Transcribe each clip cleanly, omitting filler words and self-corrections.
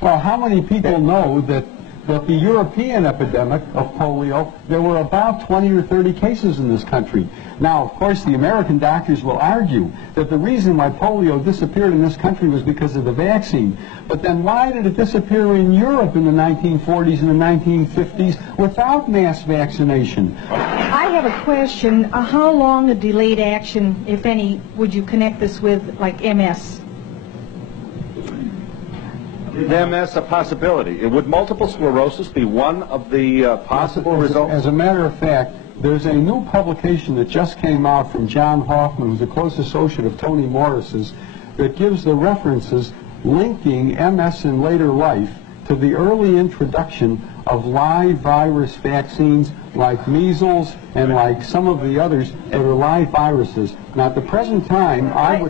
Well, how many people know that the European epidemic of polio, there were about 20 or 30 cases in this country. Now, of course, the American doctors will argue that the reason why polio disappeared in this country was because of the vaccine. But then why did it disappear in Europe in the 1940s and the 1950s without mass vaccination? I have a question. How long a delayed action, if any, would you connect this with, like MS? MS a possibility. Would multiple sclerosis be one of the possible results? As a matter of fact, there's a new publication that just came out from John Hoffman, who's a close associate of Tony Morris's, that gives the references linking MS in later life to the early introduction of live virus vaccines like measles and like some of the others that are live viruses. Now, at the present time, I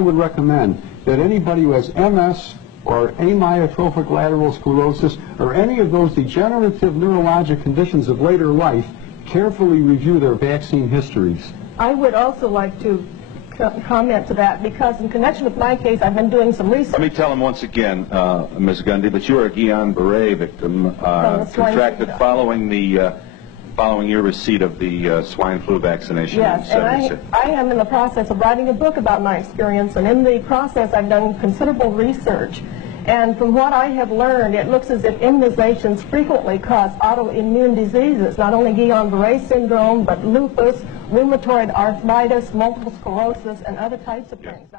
would recommend that anybody who has MS or amyotrophic lateral sclerosis or any of those degenerative neurologic conditions of later life carefully review their vaccine histories. I would also like to comment to that, because in connection with my case, I've been doing some research. Let me tell him once again, Ms. Gundy, that you are a Guillain-Barré victim contracted following your receipt of the swine flu vaccination. Yes, and I am in the process of writing a book about my experience, and in the process I've done considerable research. And from what I have learned, it looks as if immunizations frequently cause autoimmune diseases, not only Guillain-Barré syndrome, but lupus, rheumatoid arthritis, multiple sclerosis, and other types of things.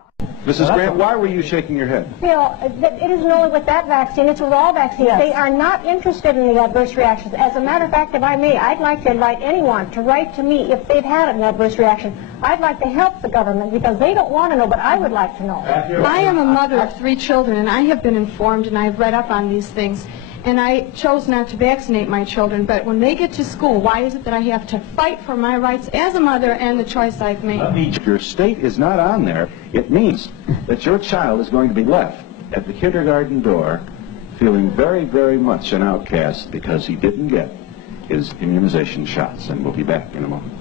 Mrs. Grant, why were you shaking your head? Bill, it isn't only with that vaccine, it's with all vaccines. Yes. They are not interested in the adverse reactions. As a matter of fact, if I may, I'd like to invite anyone to write to me if they've had an adverse reaction. I'd like to help the government because they don't want to know, but I would like to know. I am a mother of 3 children, and I have been informed and I've read up on these things. And I chose not to vaccinate my children, but when they get to school, why is it that I have to fight for my rights as a mother and the choice I've made? If your state is not on there, it means that your child is going to be left at the kindergarten door feeling very, very much an outcast because he didn't get his immunization shots. And we'll be back in a moment.